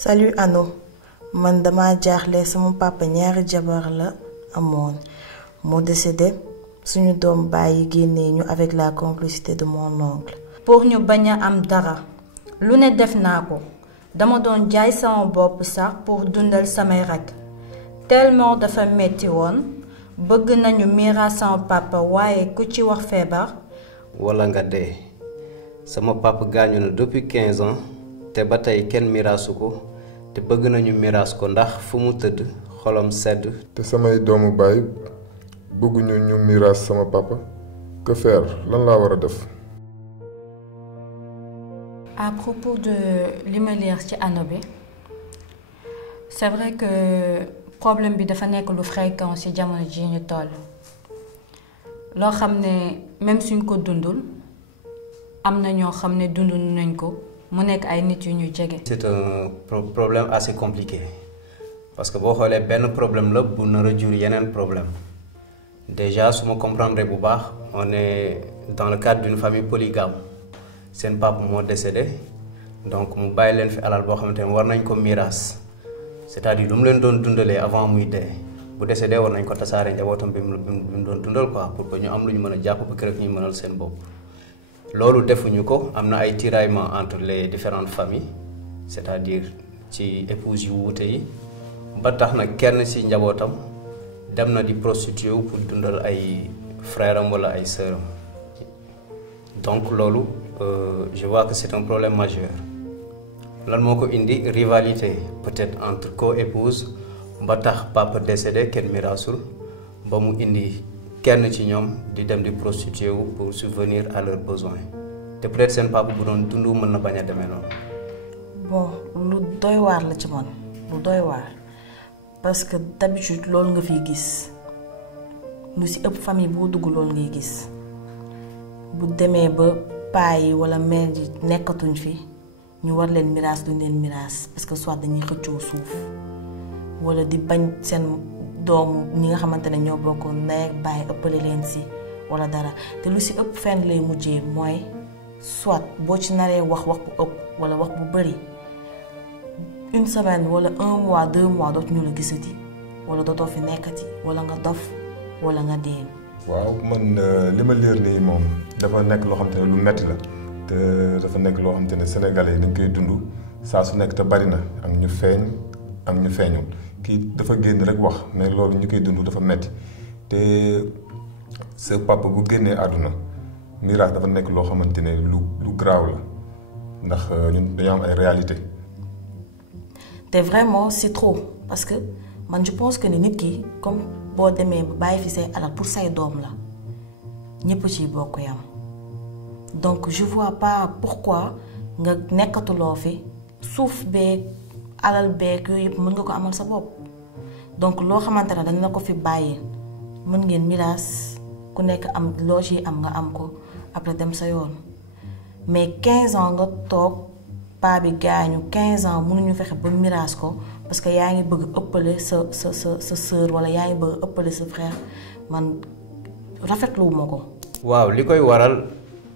Salut Anno, man dama jaaxle sama papa ñaari jabar la amoon moo décédé suñu doom bàyyi génnee ñu avec la complicité de mon oncle. Pour ñu bañ a am dara lu ne def naa ko dama doon jaay sama bopp sax pour dundal samay rak tellement dafa metti woon bëgg nañu miraas sama papa waaye ku ci wax feebar. wala nga dee sama papa gaañu na depuis 15 ans te ba tey kenn miraasu ko te bëgg nañu miraas ko ndax fu mu tëdd xolam sedd. te samay doomu baay bëgguñu ñu miraas sama papa que faire lan laa war a def. À propos de li ma lire ci anno bi c'est vrai que problème bi dafa nekk lu fréquent ci jamono ji ñu toll loo xam ne même suñ ko dundul am na ñoo xam ne dund nañ ko mu nekk ay nit yu ñu jege. C'est un problème assez compliqué parce que boo xoolee benn problème la bu nar a jur yeneen problème déjà su ma comprendre bu baax on est dans le cadre d'une famille polygame seen papa moo décédé donc mu bàyyi leen fi alal boo xamante ne war nañ ko miraas c'est-à-dire lu mu leen doon dundalee avant muy dee bu décédé war nañ ko tasaare njabootam bi mu doon dundal quoi pour que ñu am lu ñu mën a jàpp ba kër ñu mënal seen bopp. loolu defuñu ko am na ay tiraillements entre les différentes familles c'est-à-dire ci épouses yu wuute yi ba tax na kenn ci njabootam dem na di prostituer wu pour dundal ay frères am wala ay sœurs am donc loolu je vois que c'est un problème majeur lan moo ko indi rivalité peut-être entre co-épouses ba tax papa décédé kenn miraasul ba mu indi kenn ci ñoom di dem di prostituer wu pour subvenir à leurs besoins te peut-être seen papa bu doon dund mën na bañ a demee noonu. Bon lu doy waar la ci man lu doy waar parce que d'habitude loolu nga fiy gis lu ci ëpp famille boo dugg loolu ngay gis bu demee ba paa yi wala mère yi nekkatuñ fi ñu war leen miraas duñ leen miraas parce que soit dañuy xëccoo suuf wala di bañ seen doom ñi nga xamante ne ñoo bokk ndey ak baay ëppale leen ci wala dara te lu ci ëpp fenn lay mujjee mooy soit boo ci naree wax bu ëpp wala wax bu bari une semaine wala 1 mois 2 mois dootuñu la gisati wala dootoo fi nekkati wala nga dof wala nga dee. waaw man li ma leer nii moom dafa nekk loo xamante ne lu metti la te dafa nekk loo xamante ne sénégalais yi dañ koy dund saa su nekk te bari na am ñu feeñ am ñu feeñul kii dafa génn rek wax mais loolu ñu koy dund dafa metti te sa papa bu génnee àdduna miraas dafa nekk loo xamante ne lu graaw la ndax ñun dañoo am ay réalité te vraiment c'est trop parce que man je pense que ni nit ki comme boo demee bàyyi fi say alal pour say doom la ñëpp ciy bokk yam donc je vois pas pourquoi nga nekkatuloo fi suuf beeg alal beeg yooyu yëpp mën nga ko amal sa bopp donc loo xamante ne dañ la ko fi bàyyi mën ngeen miraas ku nekk am loo ci am nga am ko après dem sa yoon mais 15 ans nga toog paa bi gaañu 15 ans mënuñu fexe ba miraas ko parce que yaa ngi bëgg ëppale sa sœur wala yaa ngi bëgg ëppale sa frère man rafetluwuma ko. waaw li koy waral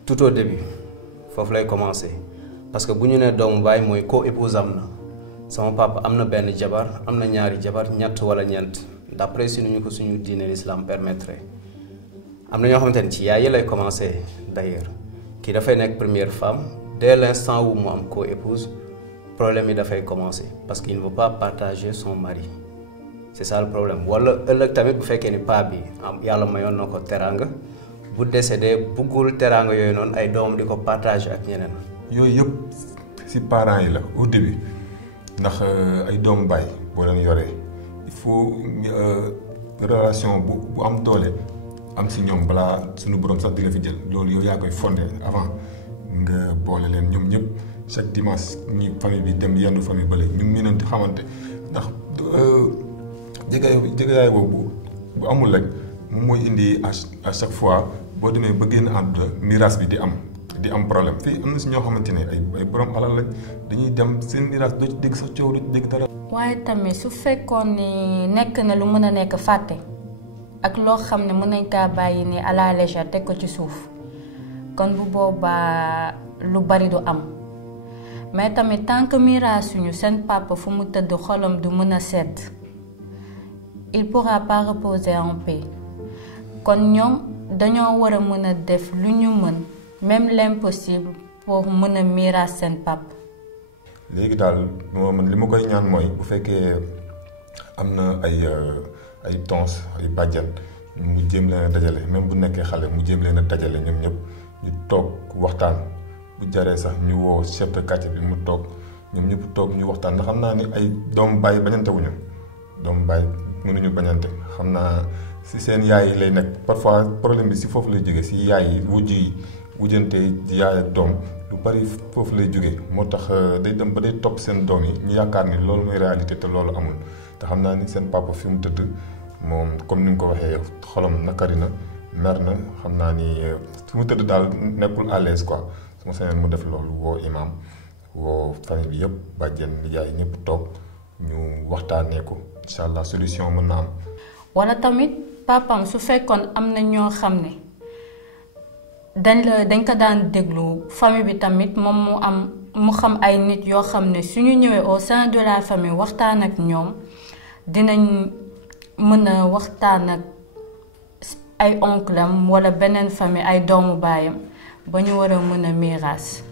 tout au début foofu lay commencer parce que bu ñu nee doomu baay mooy co-épouse am na sama papa am na benn jabar am na ñaari jabar ñett wala ñeent d'après si ñu ko suñu diine l'islam permettrait am na ñoo xamante ne ci yaay yi lay commencer d'ailleurs kii dafay nekk première femme dès l'instant où mu am co-épouse problème yi dafay commencer parce qu'il ne veut pas partager son mari c'est ça le problème wala ëllëg tamit bu fekkee ni paa bi am yàlla mayoon na ko teraanga bu décédé buggul teraanga yooyu noonu ay doom di ko partager ak ñeneen. yooyu yëpp ci parents yi la au début ndax ay doomu baay boo leen yoree il faut relation bu am doole am ci ñoom balaa suñu borom sax di la fi jël loolu yow yaa koy fondé avant nga boole leen ñoom ñëpp chaque dimanche ñi famille bi dem yendu famille bële ñu mënanti xamante ndax jegeyaay boobu bu amul rek moom mooy indi à chaque fois boo demee ba génn àdduna miraas bi di am problème fii am na si ñoo xamante ne ay borom alal lañ dañuy dem seen miraas doo ci dégg sax coow doo ci dégg dara. waaye tamit su fekkoon ni nekk na lu mën a nekk fàtte ak loo xam ne mën nañ kaa bàyyi ni à la légère teg ko ci suuf kon bu boobaa lu bari du am mais tamit tant que miraasuñu seen papa fu mu tëdd xolam du mën a sedd il pourra pas reposer en paix kon ñoom dañoo war a mën a def lu ñu mën même l'impossible pour mën a miraas seen papa. léegi daal man li ma koy ñaan mooy bu fekkee am na ay tons ay bàjjan mu jéem leen a dajale même bu nekkee xale mu jéem leen a dajale ñoom ñëpp ñu toog waxtaan bu jaree sax ñu woo chef de quartier bi mu toog ñoom ñëpp toog ñu waxtaan ndax xam naa ni ay doomu baay bañante wuñu doomu baay mënuñu bañante xam naa si seen yaay yi lay nekk parfois problème bi si foofu lay jógee si yaay yi wujjante yaay ak doom lu bari foofu lay jógee moo tax day dem ba day topp seen doom yi ñu yaakaar ni loolu mooy réalité te loolu amul te xam naa ni seen papa fi mu tëdd moom comme ni nga ko waxee xolam nakari na mer na xam naa ni fi mu tëdd daal nekkul à l'aise quoi su ma sañoon mu def loolu woo imam woo famille bi yëpp bàjjen yaay ñëpp toog ñu waxtaanee ko incha allah solution mën na am. wala tamit papam su fekkoon am na ñoo xam ne dañ ko daan déglu famille bi tamit moom mu xam ay nit yoo xam ne suñu ñëwee au sein de la famille waxtaan ak ñoom dinañ mën a waxtaan ak ay oncle am wala beneen famille ay doomu baayam ba ñu war a mën a miraas.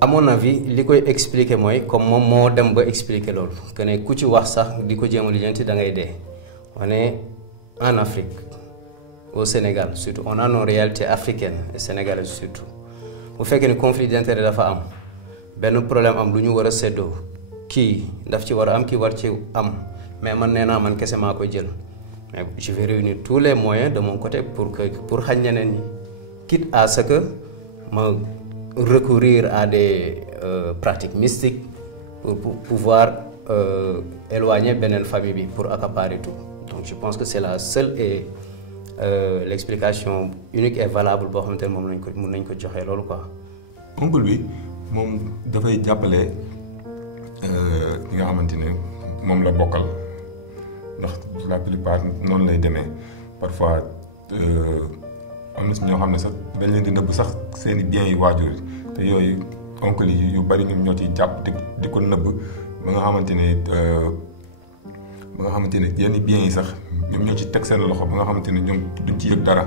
à mon avis li koy expliquer mooy comme moom moo dem ba expliquer loolu que ne ku ci wax sax di ko jéem a lijjanti da ngay dee. On est en Afrique au Sénégal surtout on a nos réalités africaines et sénégalaises surtout bu fekkee ne conflit d'intérêt dafa am benn problème am lu ñu war a séddoo kii daf ci war a am kii war ci am mais man nee naa man kese maa koy jël mais je vais réunir tous les moyens de mon côté pour xañ ñeneen ñi quitte à ce que ma recourir à des pratiques mystiques pour pouvoir éloigner beneen famille bi pour accaparer tout. Donc je pense que c'est la seule et l'explication unique et valable boo xamante ne moom lañ ko mën nañ ko joxe loolu quoi. oncle bi moom dafay jàppale ñi nga xamante ne moom la bokkal ndax la plupart noonu lay demee parfois am na si ñoo xam ne sax dañ leen di nëbb sax seeni biens yu waajur te yooyu oncle yi yu bari ñoom ñoo ciy jàpp di ko nëbb ba nga xamante ne yenn biens yi sax ñoom ñoo ci teg seen loxo ba nga xamante ne ñoom duñ ci yëg dara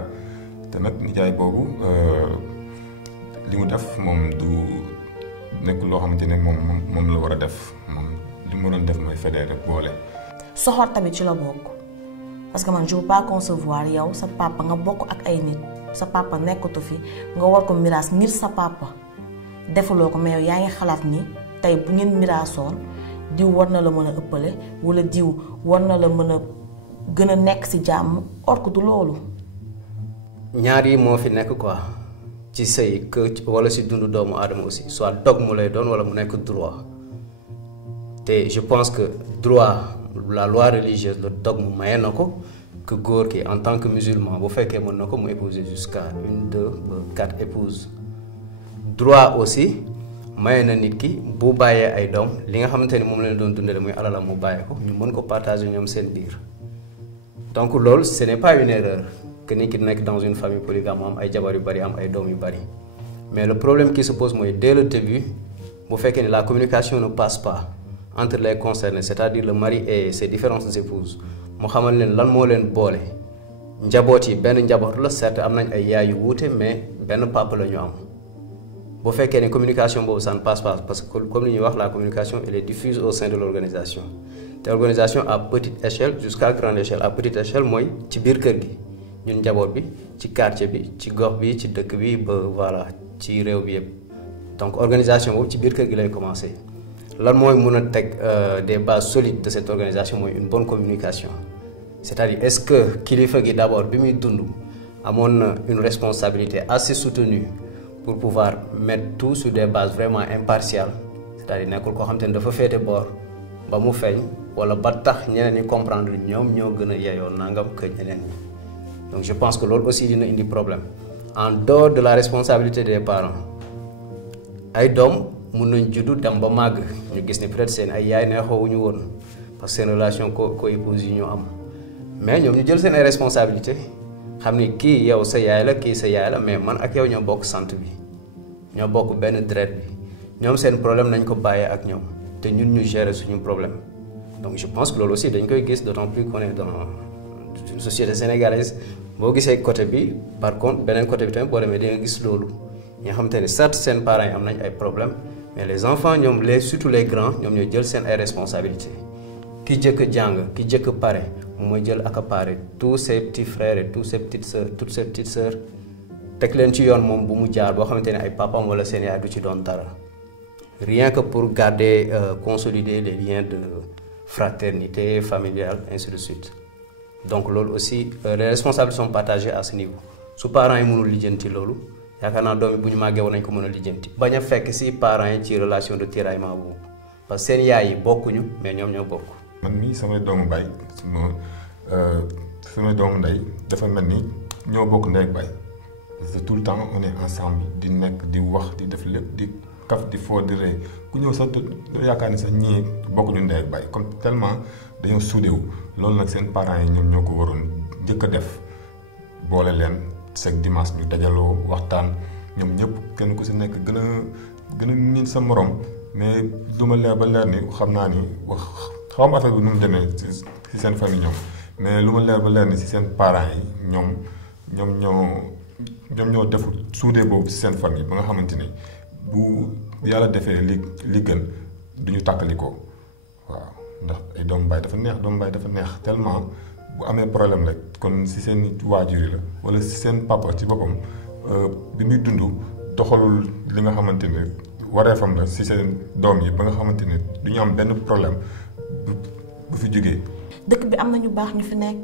te nag nijaay boobu li mu def moom du nekk loo xamante ne moom la war a def moom li mu doon def mooy fédéré boole. soxor tamit ci la bokk parce que man je peux pas concevoir yow sa papa nga bokk ak ay nit sa papa nekkatu fi nga war ko miraas ngir sa papa defuloo ko mais yow yaa ngi xalaat ni tey bu ngeen miraasoon diw war na la mën a ëppale wala diw war na la mën a gën a nekk ci jàmm or ko du loolu. ñaar yi moo fi nekk quoi ci sëy wala ci dundu doomu aadama aussi soit dogme lay doon wala mu nekk droit te je pense que droit la loi religieuse le dogme maye na ko que góor ki en tant que musulman bu fekkee mën na ko mu épouser jusqu'à 1, 2 ba 4 épouses. droit aussi maye na nit ki bu bàyyee ay doom li nga xamante ni moom la doon dundale muy alalam mu bàyyee ko ñu mën ko partager ñoom seen biir donc loolu ce n'est pas une erreur que nit ki nekk dans une famille polygame am ay jabar yu bari am ay doom yu bari mais le problème qui se pose mooy dès le début bu fekkee ni la communication ne passe pas entre les concernés c'est-à-dire le mari et ses différentes épouses mu xamal leen lan moo leen boole njaboot yi benn njaboot la certes am nañ ay yaay yu wuute mais benn papa la ñu am. bu fekkee ne communication boobu ça ne passe pas parce que comme li ñuy wax la communication elle est diffuse au sein de l'organisation te organisation à petite échelle jusqu'à grande échelle à petite échelle mooy ci biir kër gi ñun njaboot bi ci quartier bi ci gox bi ci dëkk bi ba voilà ci réew bi yëpp donc organisation boobu ci biir kër gi lay commencer lan mooy mën a teg des bases solides de cette organisation mooy une bonne communication c'est-à-dire est-ce que kilifa gi d'abord bi muy dund amoon na une responsabilité assez soutenue pour pouvoir mettre tout sur des bases vraiment impartiales c'est-à-dire nekkul koo xam te ne dafa féete boor ba mu feeñ wala ba tax ñeneen ñi comprendre ñoom ñoo gën a yeyoo nangam que ñeneen ñi donc je pense que loolu aussi dina indi problème en dehors de la responsabilité des parents ay doom mun nañ juddu dem ba màgg ñu gis ne peut-être seen ay yaay neexoowuñu woon parce que seen relation co-épouse yi ñu am mais ñoom ñu jël seen ay responsabilités xam ni kii yow sa yaay la kii sa yaay la mais man ak yow ñoo bokk sant bi ñoo bokk benn deret bi ñoom seen problème nañ ko bàyyee ak ñoom te ñun ñu gérer suñu problème donc je pense que loolu aussi dañ koy gis d'autant plus qu'on est dans une société sénégalaise boo gisee côté bi par contre beneen côté bi tamit boo demee di nga gis loolu ñi nga xamante ne certes seen parents yi am nañ ay problèmes mais les enfants ñoom surtout les grands ñoom ñooy jël seen ay responsabilités ki jëkk jàng ki jëkk pare moom mooy jël accaparer tous ses petits frères et toutes ses petites sœurs teg leen ci yoon moom bu mu jaar boo xamante ne ay papam wala seen yaay du ci doon dara rien que pour garder consolider les liens de fraternité familiale ainsi de suite donc loolu aussi les responsables sont partagés à ce niveau su parents yi mënul lijjanti loolu yaakaar naa doom yi bu ñu màggee war nañ ko mën a lijjanti bañ a fekk si parents yi ci relation de tiraillement boobu parce que seen yaay yi bokkuñu mais ñoom ñoo bokk. man mii samay doomu baay samay doomu ndey dafa mel ni ñoo bokk ndey ak baay parce que tout le temps on est ensemble di nekk di wax di def lépp di kaf di foo di rey ku ñëw sax doo yaakaar ni sax ñii bokkuñu ndey ak baay comme tellement dañoo suudewu loolu nag seen parents yi ñoom ñoo ko waroon njëkk a def boole leen chaque dimanche ñu dajaloo waxtaan ñoom ñëpp kenn ku si nekk gën a miin sa morom mais lu ma leer ba leer ni xam naa ni wax xaw ma affaire bi nu mu demee si seen famille ñoom mais lu ma leer ba leer ni si seen parents yi ñoom ñoo def suudee boobu si seen famille ba nga xamante ni bu yàlla defee li gën duñu tàkkalikoo waaw ndax ay doomu baay dafa neex tellement bu amee problème rek kon si seen waajur yi la wala si seen papa ci boppam bi muy dund doxalul li nga xamante ne wareefam la si seen doom yi ba nga xamante ne du ñu am benn problème bu fi jógee. dëkk bi am na ñu baax ñu fi nekk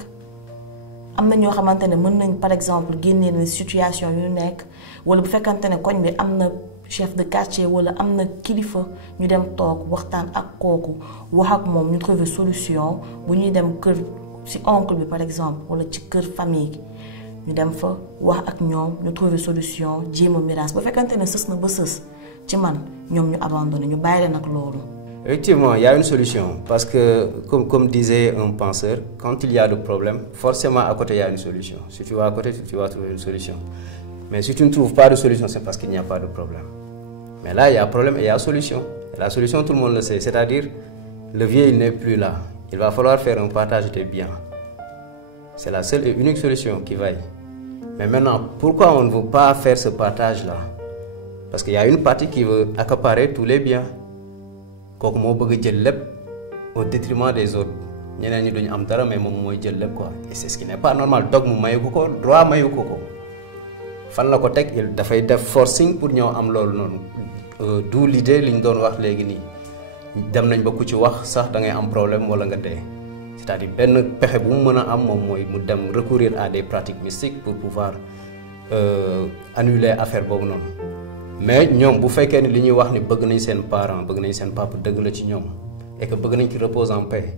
am na ñoo xamante ne mën nañ par exemple génnee na situation yu nekk wala bu fekkante ne koñ bi am na chef de quartier wala am na kilifa ñu dem toog waxtaan ak kooku wax ak moom ñu trouver solution bu ñuy dem kër ci oncle bi par exemple wala ci kër famille ñu dem fa wax ak ñoom ñu trouver solution jéem a miraas bu fekkante ne sës na ba sës ci man ñoom ñu abandonné ñu bàyyi leen ak loolu. Effectivement, il y a une solution parce que comme disait un penseur, quand il y a de problème, forcément à côté il y a une solution. Si tu vas à côté, tu vas trouver une solution. Mais si tu ne trouves pas de solution, c'est parce qu'il n'y a pas de problème. Mais là, il y a problème et il y a solution. Et la solution, tout le monde le sait, c'est-à-dire le vieux, il n'est plus là. Il va falloir faire un partage des biens. C'est la seule et unique solution qui vaille. Mais maintenant, pourquoi on ne veut pas faire ce partage-là? Parce qu'il y a une partie qui veut accaparer tous les biens. Kooku moo bëgg jël lépp au détriment des autres ñeneen ñi duñu am dara mais moom mooy jël lépp quoi et c'est ce qui n'est pas normal dog mu mayu ko droit mayu ko fan la ko teg il dafay def forcing pour ñoo am loolu noonu d'où l'idée li ñu doon wax léegi nii dem nañ ba ku ci wax sax da ngay am problème wala nga dee c'est-à-dire benn pexe bu mu mën a am moom mooy mu dem recourir à des pratiques mystiques pour pouvoir annuler affaire boobu noonu. mais ñoom bu fekkee ni li ñuy wax ni bëgg nañ seen parent bëgg nañ seen papa dëgg la ci ñoom et que bëgg nañ qu'ils reposent en paix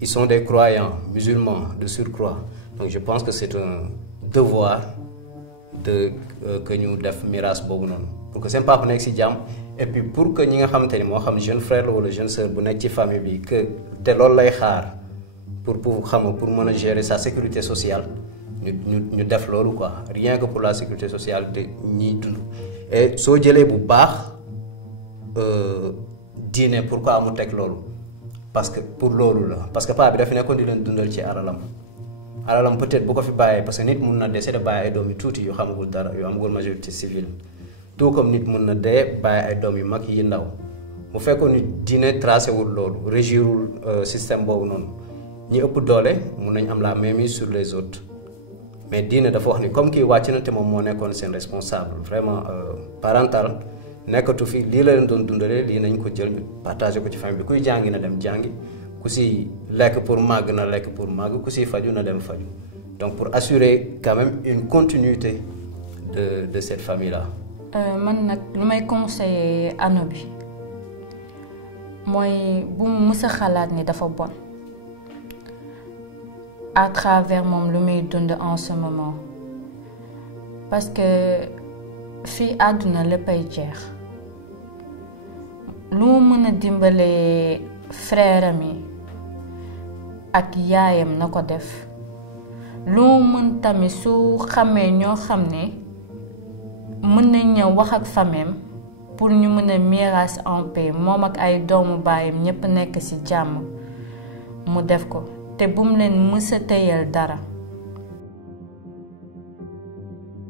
ils sont des croyants musulmans de surcroît donc je pense que c'est un devoir de que ñu def miraas boobu noonu pour que seen papa nekk ci jàmm et puis pour que ñi nga xamante ni moo xam jeune frère la wala jeune sœur bu nekk ci famille bi que te loolu lay xaar pour pour mën a gérer sa sécurité sociale ñu def loolu quoi rien que pour la sécurité sociale de ñiy dund. et soo jëlee bu baax diine pourquoi mu teg loolu parce que pour loolu la parce que paa bi dafa nekkoon di leen dundal ci alalam peut-être bu ko fi bàyyee parce que nit mun na dee de bàyyi ay doom yu tuuti yu xamagul dara yu amagul majorité civile tout comme nit mun na dee bàyyi ay doom yu mag yi ndaw bu fekkoon ni diine tracé wul loolu régirul système boobu noonu ñi ëpp doole mun nañ am la mainmise sur les autres. mais diine dafa wax ni comme kii wàcc na te moom moo nekkoon seen responsable vraiment parental nekkatu fi lii la leen doon dundalee lii nañ ko jël ñu partagé ko ci famille bi kuy jàngi na dem jàngi ku si lekk pour màgg na lekk pour màgg ku si faju na dem faju donc pour assurer quand même une continuité de cette famille là. man nag lu may conseiller ano bi mooy bu mu mës a xalaat ni dafa bon. à travers moom lu muy dund en ce moment parce que fii àdduna léppay jeex lu mu mën a dimbalee frère am yi ak yaayam na ko def lu mu mën tamit su xamee ñoo xam ne mën nañ ñëw wax ak fameem pour ñu mën a miiras en paix moom ak ay doomu baayam ñépp nekk ci jàmm mu def ko te bum leen mës a teyal dara